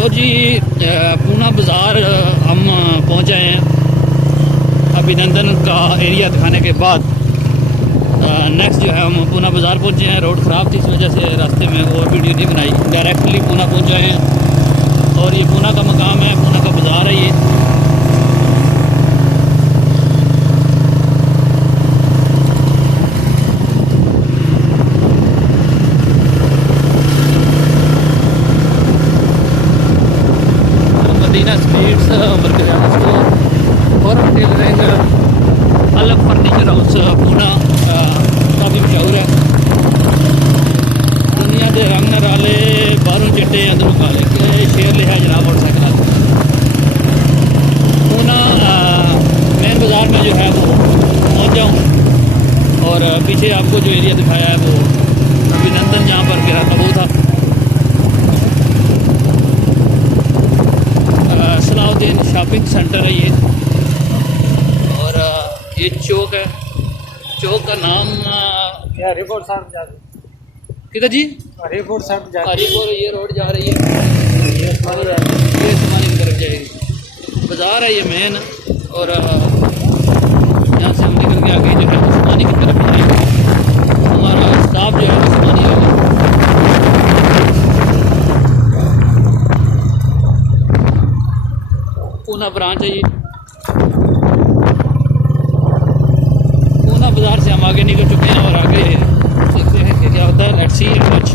लो जी, पूना बाज़ार हम पहुँच आए हैं। अभिनंदन का एरिया दिखाने के बाद नेक्स्ट जो है हम पूना बाज़ार पहुँचे हैं। रोड ख़राब थी, इस वजह से रास्ते में और वीडियो नहीं बनाई। डायरेक्टली पूना पहुँच आए हैं और ये पूना का मकाम है, पूना का बाज़ार है ये। स्वीट्स और टेलरिंग अलग फर्नीचर हाउस पूना काफ़ी मशहूर है। दुनिया के रंग नाले बाहरों चिट्टे अंदरों काले, शेर लिखा है जनाब मोटरसाइकिल। पूना मेन बाज़ार में जो है वो पहुँच जाऊँ और पीछे आपको जो एरिया दिखाया है वो अभिनंदन जहाँ पर गिरा था वो था। शॉपिंग सेंटर है ये और ये चौक है। चौक का नाम क्या? हरिपुर साइड जा रही है। किधर जी? हरिपुर साइड जा रही है। हरिपुर ये रोड जा रही है और ये समानी की तरफ जाएगी। बाज़ार है ये मेन और यहाँ से हम निकल के आगे जो है समानी की तरफ जाएंगे। हमारा स्टाफ जो है वो समानी वाला पूना ब्रांच है ये। पूना बाज़ार से हम आगे निकल चुके हैं और आगे देखते हैं कि क्या होता है। लेट्स सी कुछ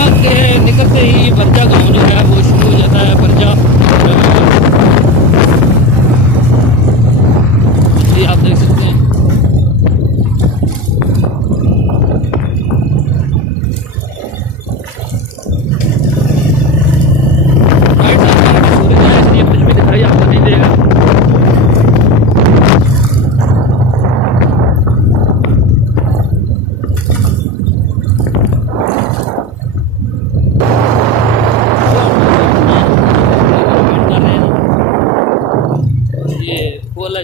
आगे निकलते ही बर्जा गाँव जो है वो शुरू हो जाता है। बर्जा ये आप देख सकते हैं।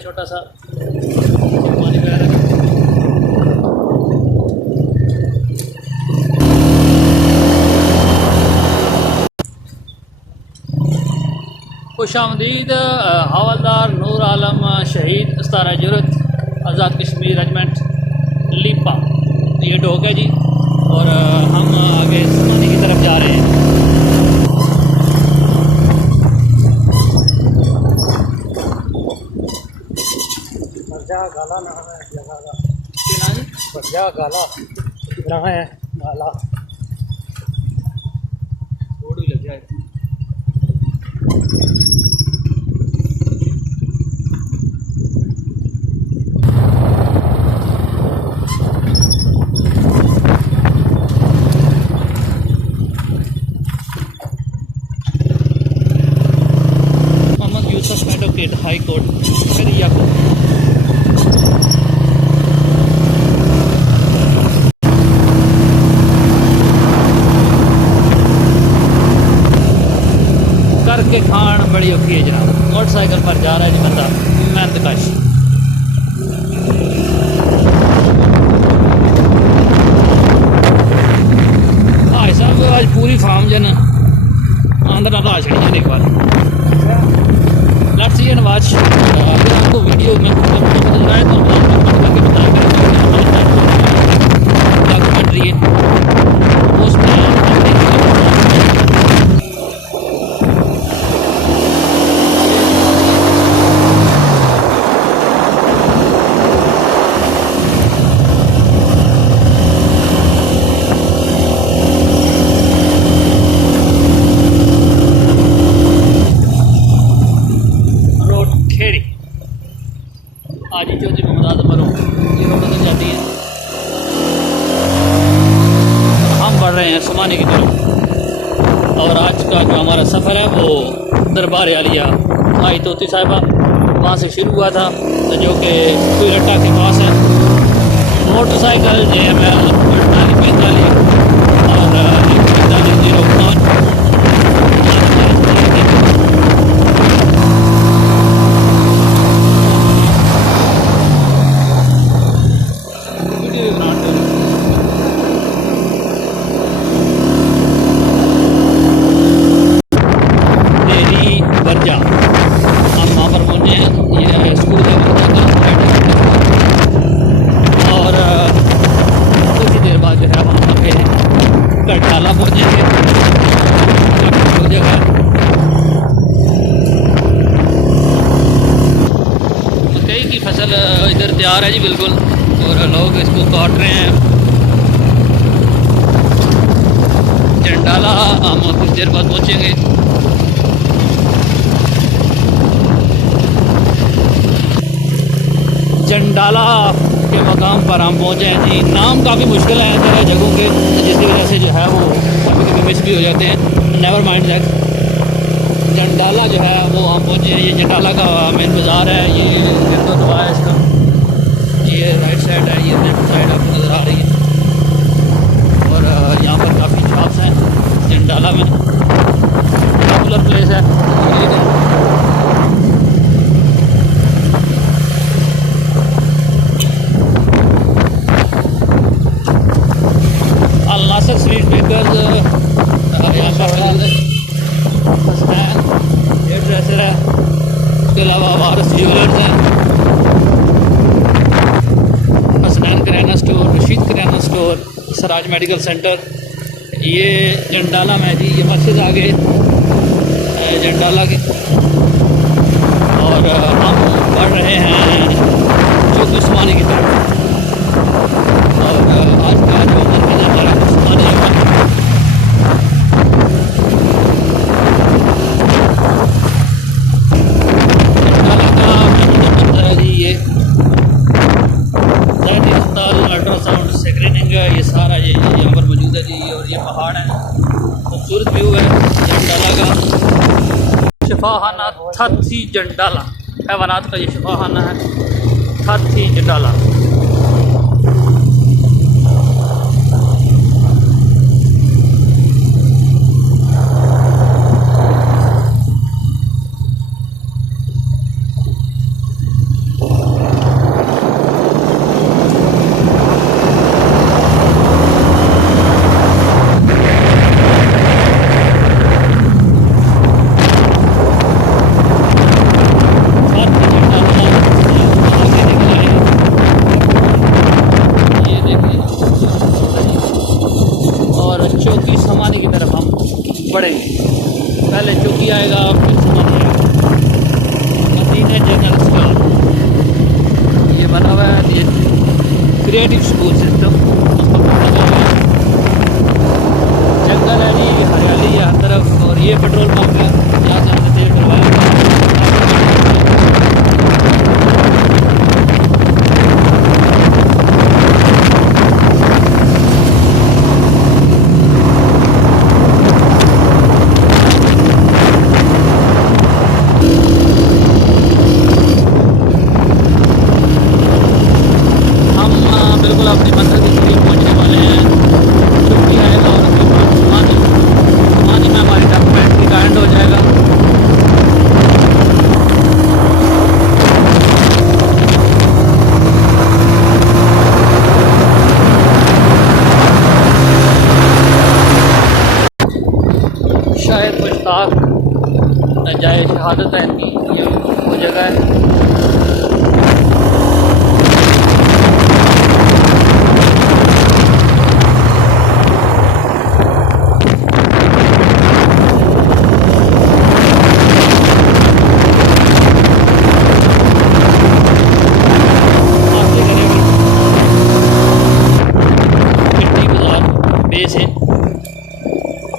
छोटा सा पानी बह रहा है। खुशामदीद हवलदार नूर आलम शहीद अस्तारा जुरत आज़ाद कश्मीर रेजिमेंट लीपा, ये डोक है जी। और हम आगे समानी की तरफ जा रहे हैं। गाला नाम है जगह का, बढ़िया गाला नाम है गाला। बोर्ड भी लग जाए। Mohammad Yusuf advocate high court शरिया को करके खान बड़ी औखी है जनाब। मोटरसाइकिल पर जा रहा है जी बंदा मेहनत कश। भाई साहब आज पूरी फार्म जन अंदर ना छड़ी एक बार। Let's see and watch. अगर आपको वीडियो में पसंद आए तो करके बताया डॉक्यूमेंट्री आज ही चौधरी मोहम्मद मरो ये रोड बदल जाती है। हम बढ़ रहे हैं समानी की तरफ और आज का जो हमारा सफ़र है वो दरबार आलिया आई तोती साहिबा वहाँ से शुरू हुआ था, जो कि कोयरट्टा के पास है। मोटरसाइकिल JML 4845 और 4505 पहुँचे हैं। ये स्कूल है और कुछ ही देर बाद जो है वहाँ पे करटाला पहुँचेंगे। काफ़ी जगह है। मकई की फसल इधर तैयार है जी बिल्कुल, और लोग इसको काट रहे हैं। जंडाला हम कुछ देर बाद पहुँचेंगे। जंडाला के मकाम पर हम पहुँचे हैं जी। नाम काफ़ी मुश्किल है तरह जगहों के, जिसकी वजह से जो है वो कभी कभी मिस भी हो जाते हैं। Never mind that. जंडाला जो है वो हम पहुँचे हैं। ये जंडाला का मेन बाज़ार है। ये तो दवा है इसका। ये राइट साइड है, ये लेफ्ट साइड आपको नज़र आ रही है। और यहाँ पर काफ़ी शॉप्स हैं जंडाला में। पॉपुलर प्लेस है। नासिर स्ट्रीट बेकर्स यहाँ पर हेयर ड्रेसर है। उसके अलावा वारस ज्वेलर्स हैं, हसनैन किराना स्टोर, रशीद किराना स्टोर, सराज मेडिकल सेंटर। ये जंडाला में जी। ये मस्जिद आगे जंडाला के। और हम बढ़ रहे हैं जो समाहनी की तरफ। और आज का जो मंजर है समाहनी जंडाला का मंजर है जी। ये अल्ट्रासाउंड स्क्रीनिंग है, ये सारा ये यहाँ पर मौजूद है जी। और ये पहाड़ है, खूबसूरत व्यू है जंडाला का। शिफाखाना थी जंडाला, हैवानात का ये शिफाखाना है थी जंडाला। पहले चौकी आएगा, फिर समाहनी आएगा। मदीने जनरल स्टोर ये बना हुआ है। ये क्रिएटिव स्कूल सिस्टम। जंगल है जी, हरियाली है हर तरफ। और ये पेट्रोल पंप है, यहाँ से हमने तेल डलवाया। अपनी मंजिल के करीब पहुँचने वाले हैं। छुट्टी आएगा और उसके बाद समाहनी में हमारी डॉक्यूमेंट्री का एंड हो जाएगा। शायद मुश्ताक जाए शहादत है इनकी, ये वो जगह है।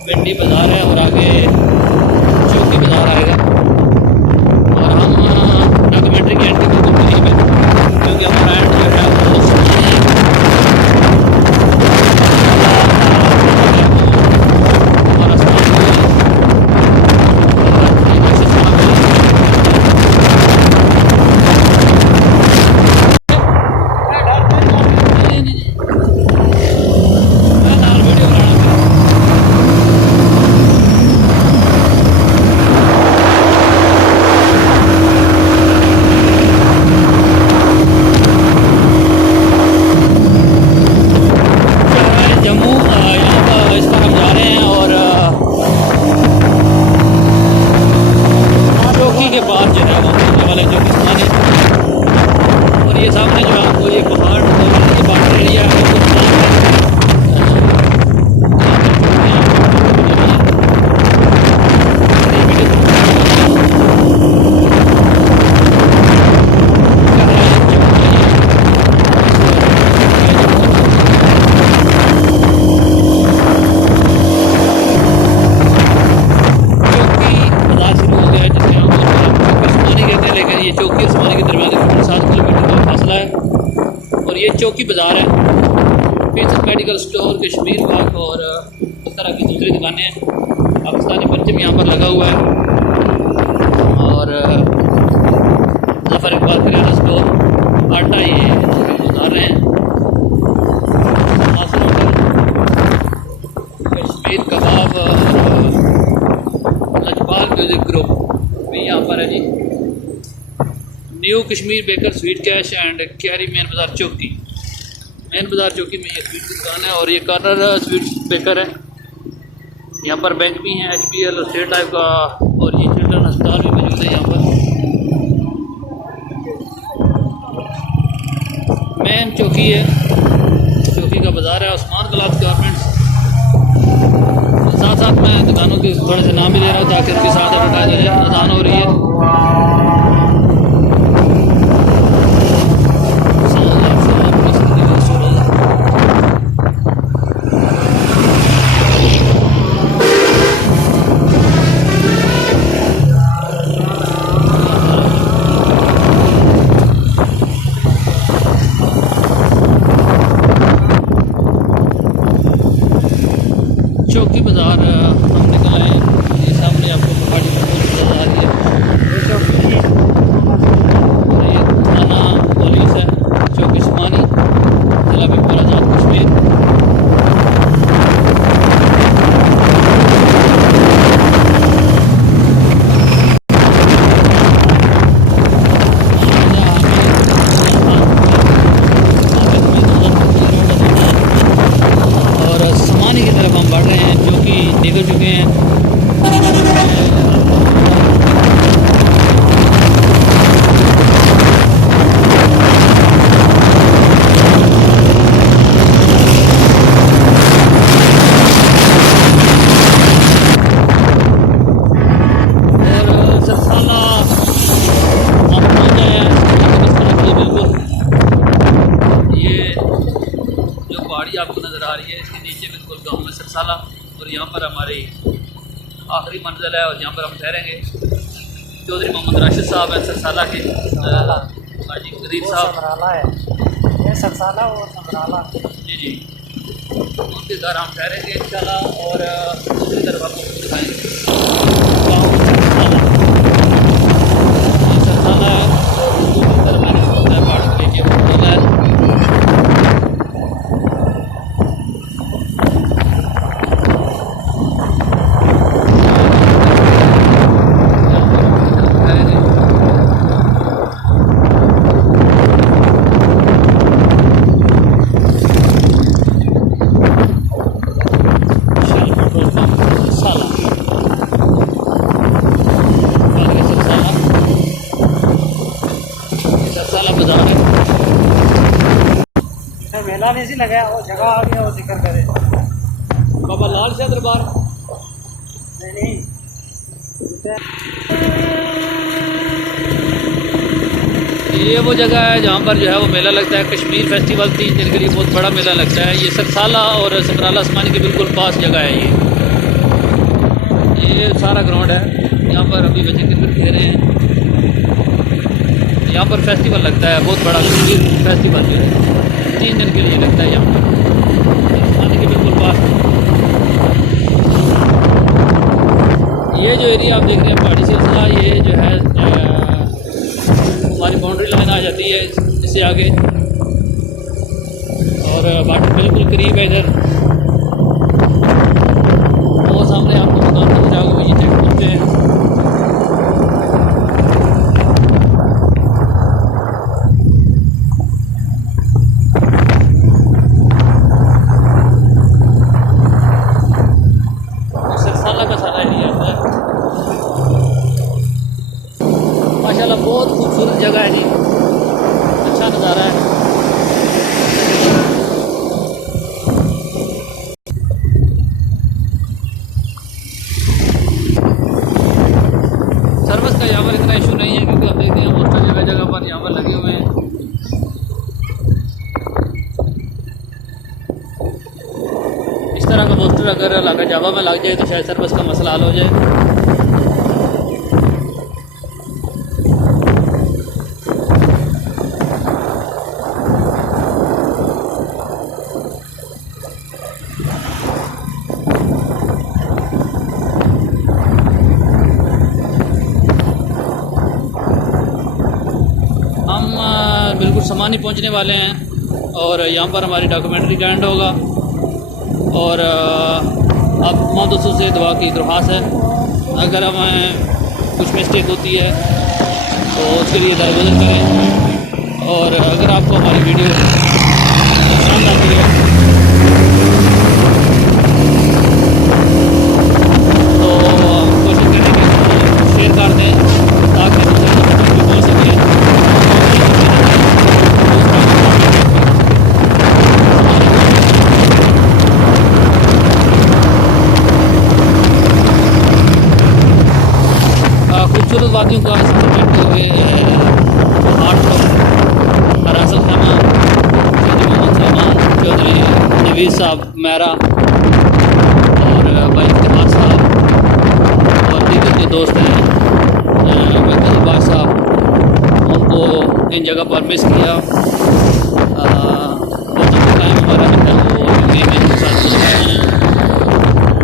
भिंडी बाज़ार है और आगे चौकी बाज़ार आएगा। के बाद जो है वो होने वाले जो किसान है। और ये सामने जो है आपको ये पहाड़ ये बार्डर एरिया है चौकी बाज़ार है, फिर मेडिकल स्टोर, कश्मीर बाग और इस तरह की दूसरी दुकानें हैं। पाकिस्तानी पर्चे भी यहाँ पर लगा हुआ है और ज़फर इकबाल किराना स्टोर, आटा ये उतार रहे हैं। कश्मीर कबाब, लजपाल म्यूज़िक ग्रुप भी यहाँ पर है जी। New Kashmir baker sweet cash and carry main Bazaar Chowki, main Bazaar चौकी में ये स्वीट की दुकान है और ये कॉर्नर स्वीट बेकर है। यहाँ पर बैंक भी हैं, HBL स्टेट लाइफ का, और ये चिल्ड्रन अस्पताल भी मौजूद है यहाँ पर। मेन चौकी है, चौकी का बाज़ार है। उस्मान क्लॉथ गारमेंट्स, साथ साथ मैं दुकानों के थोड़े से नाम भी दे रहा हूँ ताकि उनके साथ एडवर्टाइज हो जाए। अजान हो रही है। चौकी बाज़ार हम निकल आए, ये सामने आपको पहाड़ी नज़र आ रही है। और ये थाना पुलिस है, चौकी समाहनी, जिला भीमपुर, आज़ाद कश्मीर। और समाहनी की तरफ हम बढ़ रहे हैं, जो कि निकल चुके हैं। और सरसाला हम पहुँच गए हैं बिल्कुल। ये जो पहाड़ी आपको नज़र आ रही है, इसके नीचे बिल्कुल गाँव में सरसाला, और यहाँ पर हमारी आखिरी मंजिल है और यहाँ पर हम ठहरेंगे। चौधरी मोहम्मद राशिद साहब हैं सरसाला के, हाजी कदीर साहब है सरसाला और समराला जी जी, उनके घर हम ठहरेंगे इंशाल्लाह। और दूसरी तरफ आपको दिखाएंगे गाँव सरसाला है, दूसरी तरफ मैंने सोचा है पहाड़ के नीचे होटल है। मेला नहीं सी लगा, वो जगह आ गया, वो जिक्र करे बाबा लाल शाह दरबार नहीं। ये वो जगह है जहाँ पर जो है वो मेला लगता है। कश्मीर फेस्टिवल 3 दिन के लिए बहुत बड़ा मेला लगता है। ये सरसाला और समराला आसमानी के बिल्कुल पास जगह है। ये सारा ग्राउंड है, यहाँ पर अभी बच्चे क्रिकेट खेल रहे हैं। यहाँ पर फेस्टिवल लगता है बहुत बड़ा, कश्मीर फेस्टिवल जो है 3 दिन के लिए लगता है यहाँ पर आसमानी के बिल्कुल पास। ये जो एरिया आप देख रहे हैं पहाड़ी सिलसिला, ये जो है हमारी बाउंड्री लाइन आ जाती है इससे आगे, और बाकी बिल्कुल करीब है इधर। वो सामने आपको दुकान नजर आ गई, ये चेक करते हैं। सरसाला का सारा एरिया आता है। माशाल्लाह बहुत खूबसूरत जगह है जी, अच्छा नज़ारा है। सर्विस का यहाँ पर इतना इशू नहीं है क्योंकि आप देखते हैं पोस्टर जगह जगह पर यहाँ पर लगे हुए हैं। इस तरह का पोस्टर अगर इलाका जावा में लग जाए तो शायद सर्विस का मसला हल हो जाए। बिल्कुल समानी पहुंचने वाले हैं और यहाँ पर हमारी डॉक्यूमेंट्री का एंड होगा। और अब तमाम दोस्तों से दुआ की दरख्वास्त है, अगर हमें कुछ मिस्टेक होती है तो उसके लिए दरगुजर करें। और अगर आपको हमारी वीडियो पसंद आती है तो कोशिश करें कि शेयर कर दें ताकि दूसरे लोगों तक भी पहुँच सके। खूबसूरत वादियों का देखते हुए चौधरी नवीद साहब मेरा और भाई इफ्तिखार साहब और दीगर जो दोस्त हैं भाई साहब, उनको इन जगह पर मिस किया। बहुत टाइम हमारा रहता है वो यूके में उनके साथ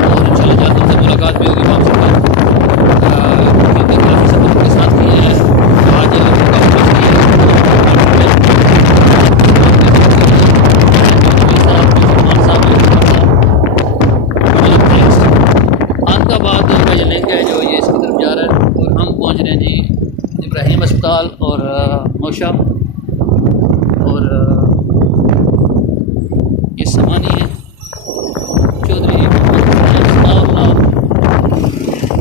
और इंशाल्लाह जल्द उनसे मुलाकात भी होगी वापसी पर, क्योंकि काफ़ी सब उनके साथ किए हैं। आज बाद का जो लिंक है जो ये इसकी तरफ जा रहा है और हम पहुंच रहे हैं जी इब्राहिम अस्पताल और मोशा। और ये समानी है चौधरी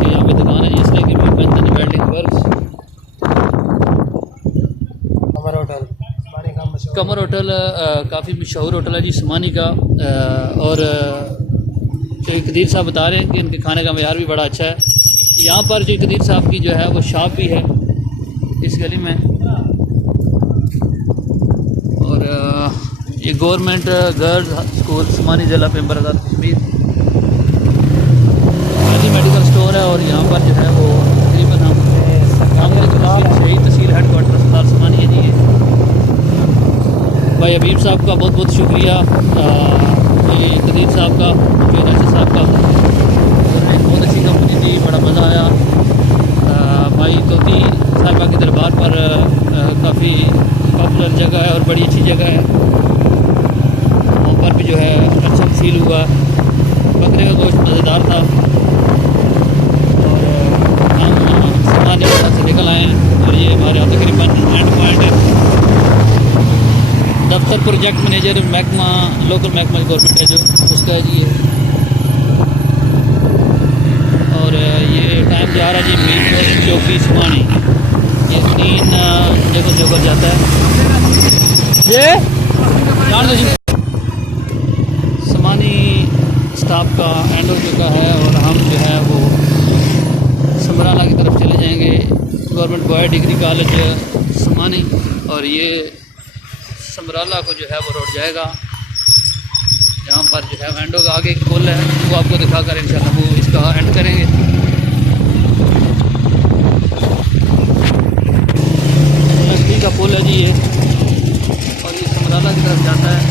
यहाँ पे दुकान है जिसमें कि वेल्डिंग वर्क्स। कमर होटल काफ़ी मशहूर होटल है जी समानी का। और कदीर साहब बता रहे हैं कि उनके खाने का मयार भी बड़ा अच्छा है। यहाँ पर जो कदीर साहब की जो है वो शॉप भी है इस गली में। और ये गवर्नमेंट गर्ल्स स्कूल समाहनी ज़िला भिंबर आज़ाद कश्मीर मेडिकल स्टोर है। और यहाँ पर जो है वो तकरीबन हम सही तहसील हेड क्वार्टर अस्पताल समाहनी है जी। भाई हबीब साहब का बहुत बहुत शुक्रिया, ये कदीर साहब का, रैसे साहब का, उन्होंने बहुत अच्छी कंपनी दी, बड़ा मज़ा आया। भाई तोती साहिबा के दरबार पर काफ़ी पॉपुलर जगह है और बड़ी अच्छी जगह है, वहाँ पर भी जो है अच्छा फील हुआ। बकरे का गोश्त मज़ेदार था। और हम समानी से निकल आए हैं और ये हमारे यहाँ तकरीबन एंड पॉइंट है। दफ्तर प्रोजेक्ट मैनेजर महकमा लोकल महकमा गवर्नमेंट है जो उसका है जी ये। और ये टाइम जा रहा है जी मीर चौकी समानी, ये 3 जगह से ऊपर जाता है ये जान दो जी। समानी स्टाफ का एंड हो चुका है और हम जो है वो समराला की तरफ चले जाएंगे, गवर्नमेंट बॉय डिग्री कॉलेज समानी। और ये समराला को जो है वो रोड जाएगा, यहाँ पर जो है एंड होगा। आगे एक पुल है वो आपको दिखाकर इंशाल्लाह वो इसका एंड करेंगे। नजदीक का पुल है जी ये और ये समराला की तरफ जाता है।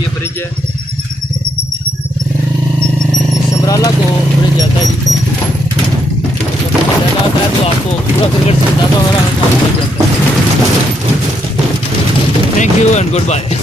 ये ब्रिज है, समराला को ब्रिज जाता है जी। जब सैलाब है तो आपको पूरा क्रिकेट से ज़्यादा हो रहा है। Thank you and good bye.